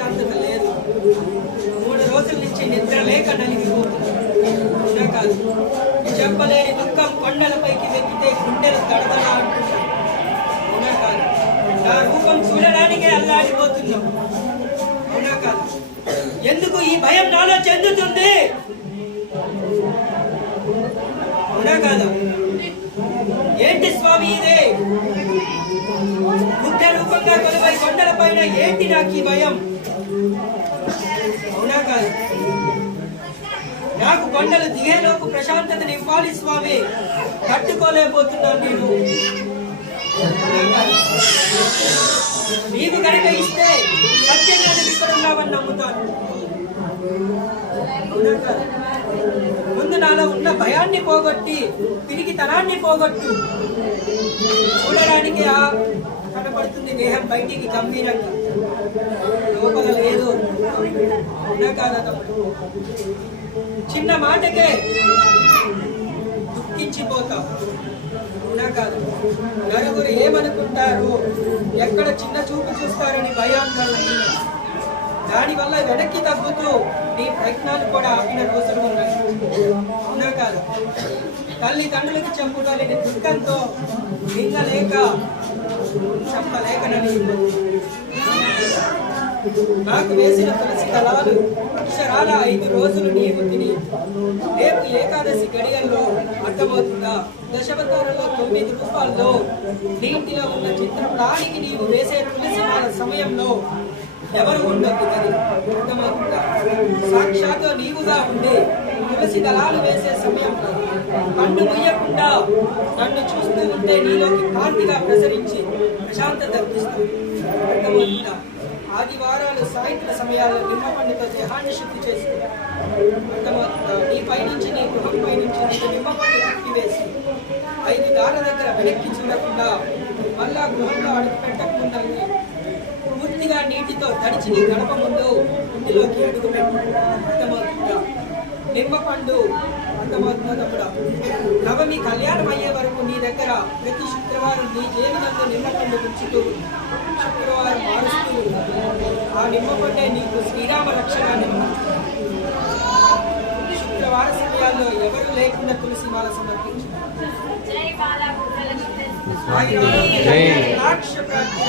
ప్రశాంతత లేదు. మూడు రోజుల నుంచి నిద్ర లేక నలిగిపోతుంది కాదు? చెప్పలేని దుఃఖం కొండలపైకి వెక్కితే గుండెలు దడదడ అంటున్నాయి అవునా కాదు? నా రూపం చూడడానికే అల్లాడిపోతున్నాం. అవునా కాదు? ఎందుకు ఈ భయం నాలో చెందుతుంది? అవునా కాదు? ఏంటి స్వామి ఇదే? బుద్ధ రూపంగా కొలువై కొండల పైన ఏంటి నాకు ఈ భయం? అవునా కాదు? నాకు కొండలు దిగేలోపు ప్రశాంతత నివ్వాలి స్వామి. తట్టుకోలేకపోతున్నాను నేను. మీకు కనుక ఇస్తే సత్యజ్ఞానం ఇక్కడ నమ్ముతాను. ముందు నాలో ఉన్న భయాన్ని పోగొట్టి తిరిగి తనాన్ని పోగొట్టు. చూడడానికి ఆ పడుతుంది దేహం బయటికి గంభీరంగా. లోపల లేదు. అవునా చిన్న మాటకే దుఃఖించిపోతాం. అవునా కాదు? నలుగురు ఏమనుకుంటారు? ఎక్కడ చిన్న చూపు చూస్తారని భయాందోళన దానివల్ల వెనక్కి తగ్గుతూ నీ ప్రయత్నాలు కూడా ఆపిన రోజులు ఉన్నాయి. అవునా కాదు? తల్లిదండ్రులకి చంపుకోలేని దుఃఖంతో లేక చంపలేక నాకు వేసిన తులసి దళాలు అక్షరాల ఐదు రోజులు నీవు తిని రేపు ఏకాదశి గడియల్లో అర్థమవుతుందా? దశవతారలో తొమ్మిది రూపాల్లో నీటిలో ఉన్న చిత్రపటానికి నీవు వేసే తులసి సమయంలో ఎవరు ఉండొద్దు కదా? అర్థమవుతుందా? సాక్షాత్తు నీవుగా ఉండి తులసి దళాలు వేసే సమయంలో కన్ను ముయ్యకుండా నన్ను చూస్తూ ఉంటే నీలోకి కాంతిగా ప్రసరించి ప్రశాంతత ఇస్తుంది ఆదివారాలు సాయంత్ర సమయాల్లో నిమ్మ పండుగ దేహాన్ని శుద్ధి చేసి అర్థమవుతుందా? నీ పైనుంచి నీ గృహం పైనుంచి నీకు నిమ్మ పండుగ కట్టివేసి ఐదు దార దగ్గర వెనక్కి చూడకుండా మళ్ళా గృహంలో అడుగు పెట్టకుండా పూర్తిగా నీటితో తడిచి నీ గడప ముందు ఇంటిలోకి అడుగు పెట్టు. అర్థమవుతుందా? నిమ్మ పండు తమ్ముడా నవమి కళ్యాణం అయ్యే వరకు నీ దగ్గర ప్రతి శుక్రవారం నీ జేబునందు నిమ్మ పండు ఉంచుతూ శుక్రవారం మారుస్తూ ఆ నిమ్మ పండే నీకు శ్రీరామ రక్షణాన్ని శుక్రవార సమయాల్లో ఎవరు లేకుండా తులసి మాల సమర్పించు జై బాలా ఆయురారోగ్య జై. లాక్ష ప్రార్థన